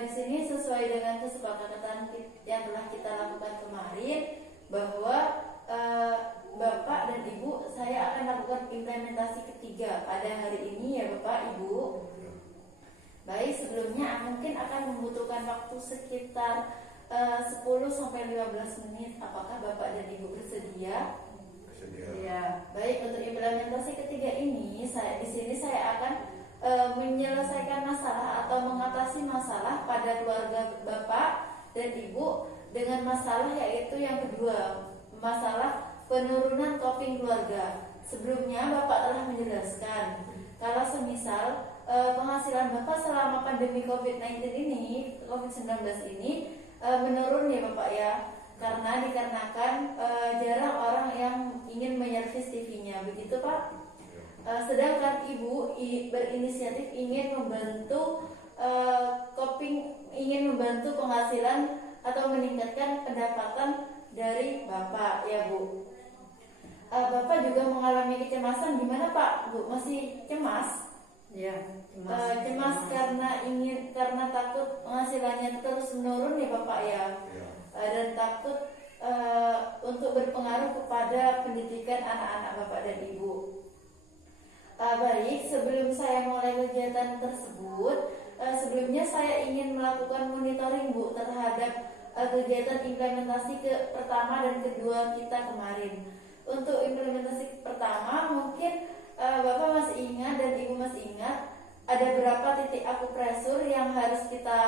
di sini sesuai dengan kesepakatan yang telah kita lakukan kemarin bahwa Bapak dan Ibu saya akan lakukan implementasi ketiga pada hari ini ya Bapak Ibu. Baik, sebelumnya mungkin akan membutuhkan waktu sekitar 10 sampai 15 menit. Apakah Bapak dan Ibu bersedia? Bersedia. Ya, baik, untuk implementasi ketiga ini di sini saya akan menyelesaikan masalah atau mengatasi masalah pada keluarga Bapak dan Ibu dengan masalah yaitu yang kedua, masalah penurunan coping keluarga. Sebelumnya Bapak telah menjelaskan kalau semisal penghasilan Bapak selama pandemi COVID-19 ini, COVID-19 ini menurun ya Bapak ya, karena dikarenakan jarang orang yang ingin menyervis TV-nya, begitu Pak? Sedangkan Ibu berinisiatif ingin membantu ingin membantu penghasilan atau meningkatkan pendapatan dari Bapak ya Bu. Bapak juga mengalami kecemasan, gimana Pak? Bu masih cemas? Ya, Cemas karena takut penghasilannya terus menurun ya Bapak ya, dan takut untuk berpengaruh kepada pendidikan anak-anak Bapak dan Ibu. Baik, sebelum saya mulai kegiatan tersebut, sebelumnya saya ingin melakukan monitoring Bu terhadap kegiatan implementasi pertama dan kedua kita kemarin. Untuk implementasi pertama mungkin Bapak masih ingat dan Ibu masih ingat ada berapa titik akupresur yang harus kita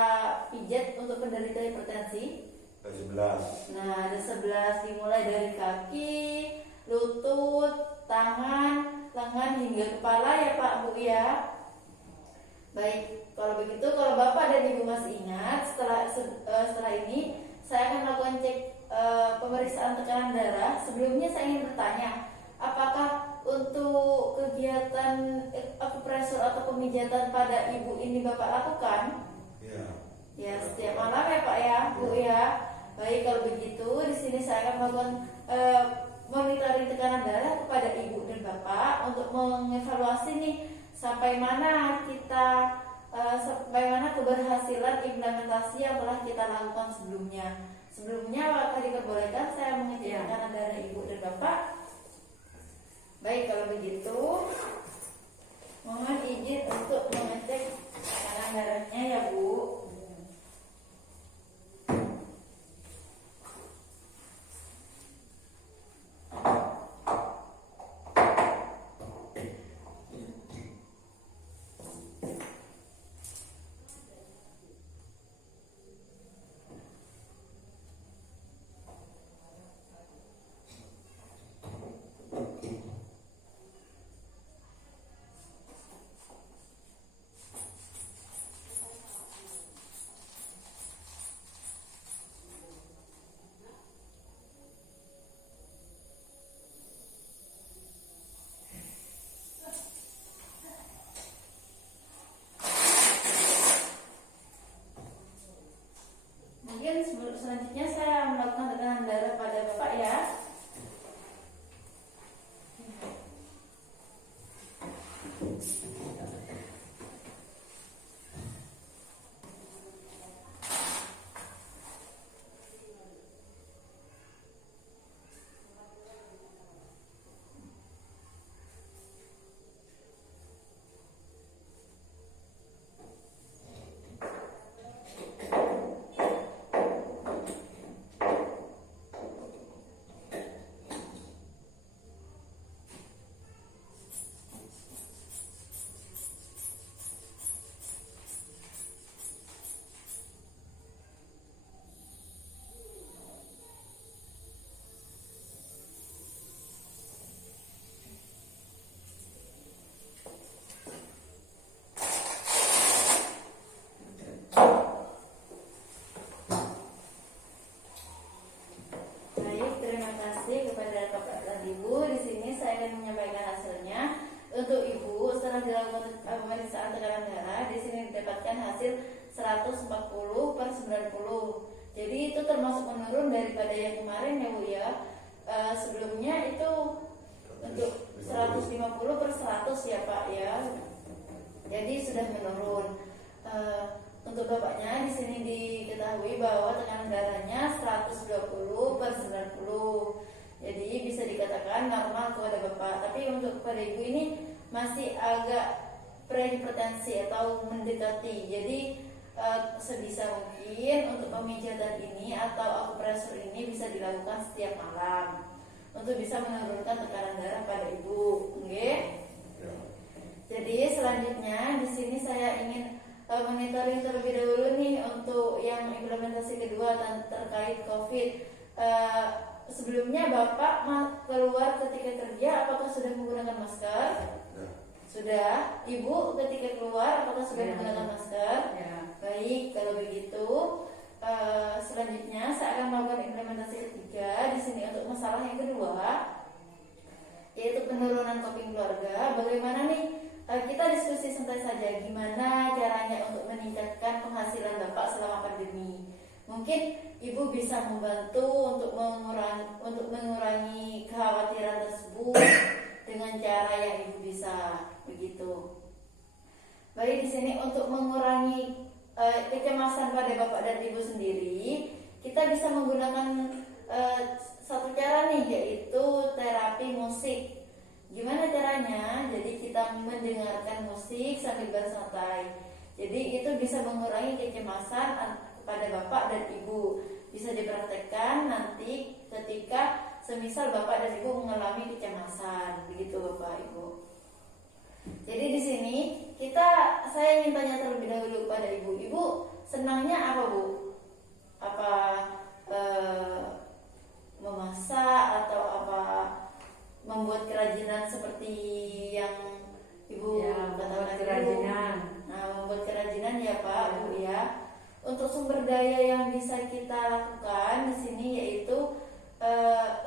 pijat untuk penderita hipertensi? Ada 11. Nah, ada 11, dimulai dari kaki, lutut, tangan, lengan hingga kepala ya Pak Bu ya. Baik, kalau begitu kalau Bapak dan Ibu masih ingat, setelah ini saya akan melakukan cek pemeriksaan tekanan darah. Sebelumnya saya ingin bertanya, apakah untuk kegiatan akupresur atau pemijatan pada Ibu ini Bapak lakukan? Iya. Ya, setiap malam ya Pak ya, Bu ya. Baik, kalau begitu di sini saya akan melakukan monitoring tekanan darah kepada Ibu dan Bapak untuk mengevaluasi nih sampai mana keberhasilan implementasi yang telah kita lakukan sebelumnya. Sebelumnya Bapak diperbolehkan saya mengecek tekanan darah Ibu dan Bapak. Baik, kalau begitu mohon izin untuk mengecek tekanan darahnya ya Bu. Selanjutnya saya melakukan tekanan darah pada Bapak ya. Pemeriksaan tekanan darah di sini didapatkan hasil 140/90. Jadi itu termasuk menurun daripada yang kemarin ya Bu ya. Sebelumnya itu untuk 150/100 ya Pak ya. Jadi sudah menurun. Untuk bapaknya di sini diketahui bahwa tekanan darahnya 120/90. Jadi bisa dikatakan normal kepada bapak. Tapi untuk kepada ibu ini masih agak prehipertensi atau mendekati. Jadi sebisa mungkin untuk pemijatan ini atau akupresur ini bisa dilakukan setiap malam untuk bisa menurunkan tekanan darah pada ibu. Oke? Ya. Jadi selanjutnya di sini saya ingin monitoring terlebih dahulu nih untuk yang implementasi kedua terkait COVID. Sebelumnya Bapak keluar ketika kerja apakah sudah menggunakan masker? Ya. Sudah. Ibu ketika keluar apakah sudah menggunakan masker? Ya. Baik, kalau begitu selanjutnya saya akan melakukan implementasi ketiga di sini untuk masalah yang kedua, yaitu penurunan coping keluarga. Bagaimana nih? Kita diskusi santai saja gimana caranya untuk meningkatkan penghasilan Bapak selama pandemi. Mungkin Ibu bisa membantu untuk mengurangi kekhawatiran tersebut dengan cara yang Ibu bisa, begitu. Baik, di sini untuk mengurangi kecemasan pada Bapak dan Ibu sendiri, kita bisa menggunakan satu cara nih, yaitu terapi musik. Gimana caranya? Jadi kita mendengarkan musik sambil bersantai. Jadi itu bisa mengurangi kecemasan pada Bapak dan Ibu. Bisa dipraktekkan nanti ketika semisal Bapak dan Ibu mengalami kecemasan, begitu Bapak Ibu. Jadi di sini saya ingin tanya terlebih dahulu kepada Ibu. Ibu senangnya apa, Bu? Apa memasak atau apa membuat kerajinan seperti yang Ibu katakan kerajinan. Nah, membuat kerajinan ya Pak, Bu ya. Untuk sumber daya yang bisa kita lakukan di sini yaitu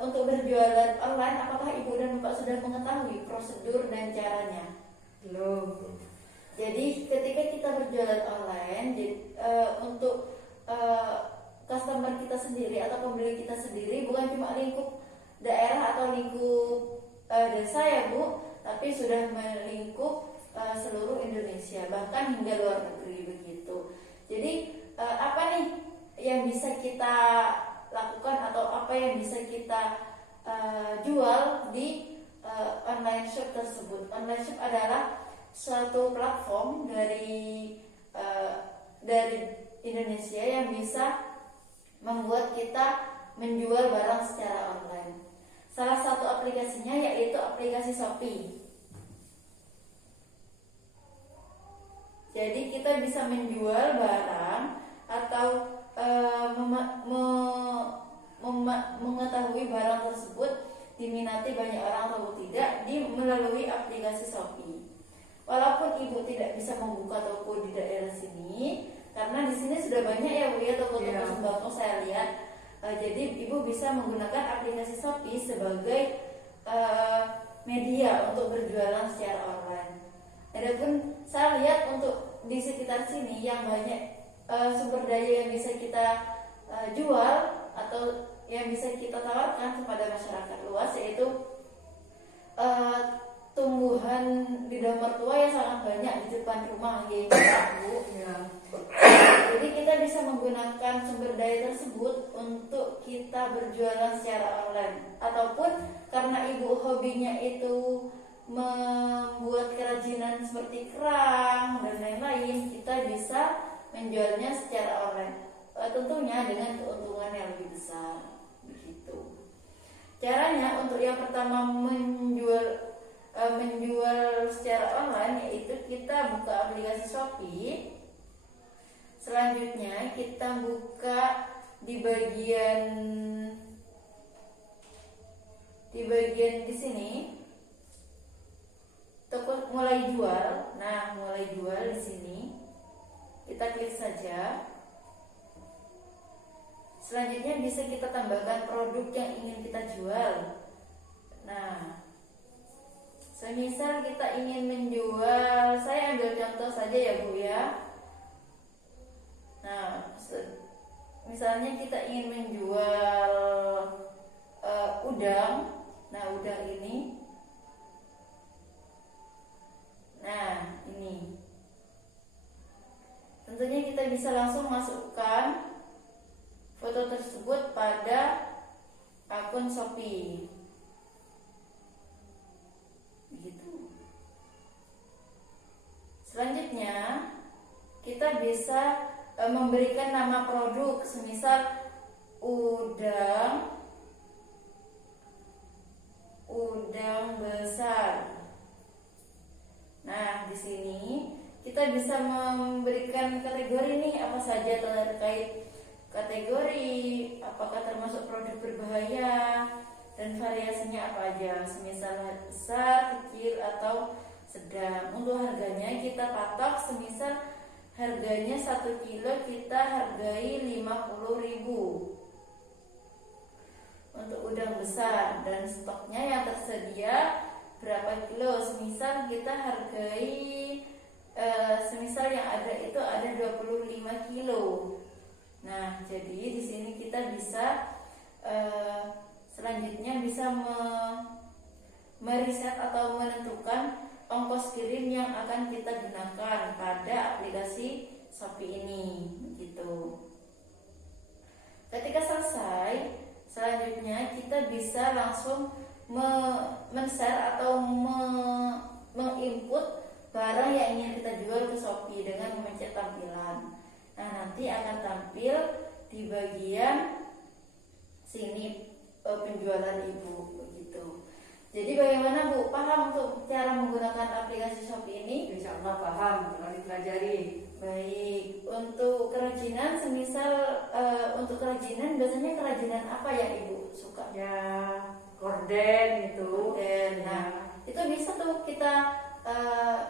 untuk berjualan online. Apakah Ibu dan Bapak sudah mengetahui prosedur dan caranya? Belum. Jadi ketika kita berjualan online, untuk customer kita sendiri atau pembeli kita sendiri bukan cuma lingkup daerah atau lingkup desa ya Bu, tapi sudah melingkup seluruh Indonesia, bahkan hingga luar negeri, begitu. Jadi apa nih yang bisa kita lakukan atau apa yang bisa kita jual di online shop tersebut? Online shop adalah suatu platform dari Indonesia yang bisa membuat kita menjual barang secara online. Salah satu aplikasinya yaitu aplikasi Shopee. Jadi kita bisa menjual barang atau mengetahui barang tersebut diminati banyak orang atau tidak melalui aplikasi Shopee. Walaupun Ibu tidak bisa membuka toko di daerah sini, karena di sini sudah banyak ya Bu ya toko-toko sembako saya lihat. Jadi Ibu bisa menggunakan aplikasi Shopee sebagai media untuk berjualan secara online. Adapun saya lihat untuk di sekitar sini yang banyak sumber daya yang bisa kita jual atau yang bisa kita tawarkan kepada masyarakat luas, yaitu tumbuhan lidah mertua yang sangat banyak di depan rumah gitu Bu. Ya. Jadi kita bisa menggunakan sumber daya tersebut untuk kita berjualan secara online. Ataupun karena Ibu hobinya itu membuat kerajinan seperti kerang dan lain-lain, kita bisa menjualnya secara online. Tentunya dengan keuntungan yang lebih besar, begitu. Caranya untuk yang pertama menjual secara online yaitu kita buka aplikasi Shopee. Selanjutnya kita buka di bagian di sini toko mulai jual. Nah, mulai jual di sini kita klik saja. Selanjutnya bisa kita tambahkan produk yang ingin kita jual. Nah, semisal kita ingin menjual, saya ambil contoh saja ya Bu ya. Nah, misalnya kita ingin menjual udang. Nah, udang ini. Nah, ini. tentunya kita bisa langsung masukkan foto tersebut pada akun Shopee. Begitu. Selanjutnya kita bisa memberikan nama produk, semisal udang besar. Nah, di sini kita bisa memberikan kategori nih, apa saja terkait kategori, apakah termasuk produk berbahaya, dan variasinya apa aja, semisal besar, kecil, atau sedang. Untuk harganya kita patok, semisal harganya 1 kilo kita hargai 50.000 untuk udang besar, dan stoknya yang tersedia berapa kilo, semisal kita hargai semisal yang ada itu ada 25 kilo. Nah, jadi di sini kita bisa selanjutnya bisa meriset atau menentukan ongkos kirim yang akan kita gunakan pada aplikasi Shopee ini, gitu. Ketika selesai, selanjutnya kita bisa langsung men-share atau menginput barang yang ingin kita jual ke Shopee dengan memencet tampilan. Nah, nanti akan tampil di bagian sini penjualan ibu, begitu. Jadi bagaimana Bu, paham untuk cara menggunakan aplikasi Shopee ini? Insya Allah paham, telah dipelajari. Baik, untuk kerajinan, semisal untuk kerajinan, biasanya kerajinan apa yang Ibu suka? Ya, gorden itu. Dan nah, itu bisa tuh kita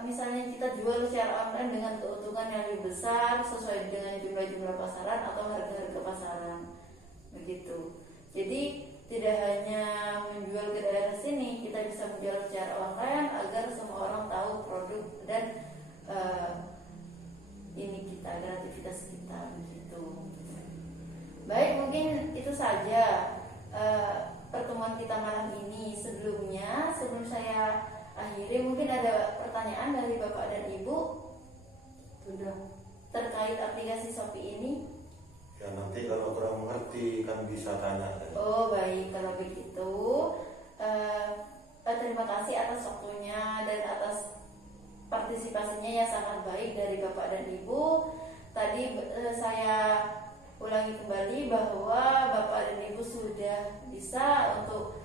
misalnya kita jual secara online dengan keuntungan yang lebih besar sesuai dengan jumlah-jumlah pasaran atau harga-harga pasaran, begitu. Jadi tidak hanya menjual ke daerah sini, kita bisa menjual secara online agar semua orang tahu produk dan ini kita, kreativitas kita, begitu. Baik, mungkin itu saja pertemuan kita malam ini. Sebelum saya akhiri, mungkin ada pertanyaan dari Bapak dan Ibu Sudah. terkait aplikasi Shopee ini. Ya, nanti kalau kurang mengerti kan bisa tanya. Oh baik, kalau begitu terima kasih atas waktunya dan atas partisipasinya yang sangat baik dari Bapak dan Ibu. Tadi saya ulangi kembali bahwa Bapak dan Ibu sudah bisa untuk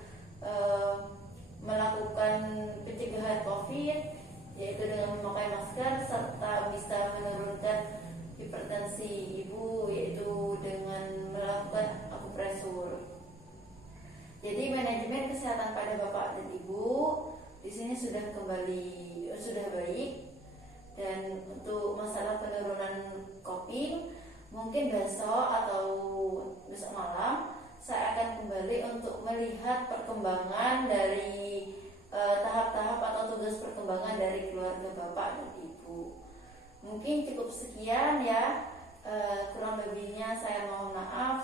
melakukan pencegahan COVID, yaitu dengan memakai masker, serta bisa menurunkan hipertensi ibu, yaitu dengan melakukan akupresur. Jadi manajemen kesehatan pada Bapak dan Ibu di sini sudah baik. Dan untuk masalah penurunan COVID, mungkin besok atau besok malam saya akan kembali untuk melihat perkembangan dari tahap-tahap atau tugas perkembangan dari keluarga Bapak dan Ibu. Mungkin cukup sekian ya, kurang lebihnya saya mohon maaf.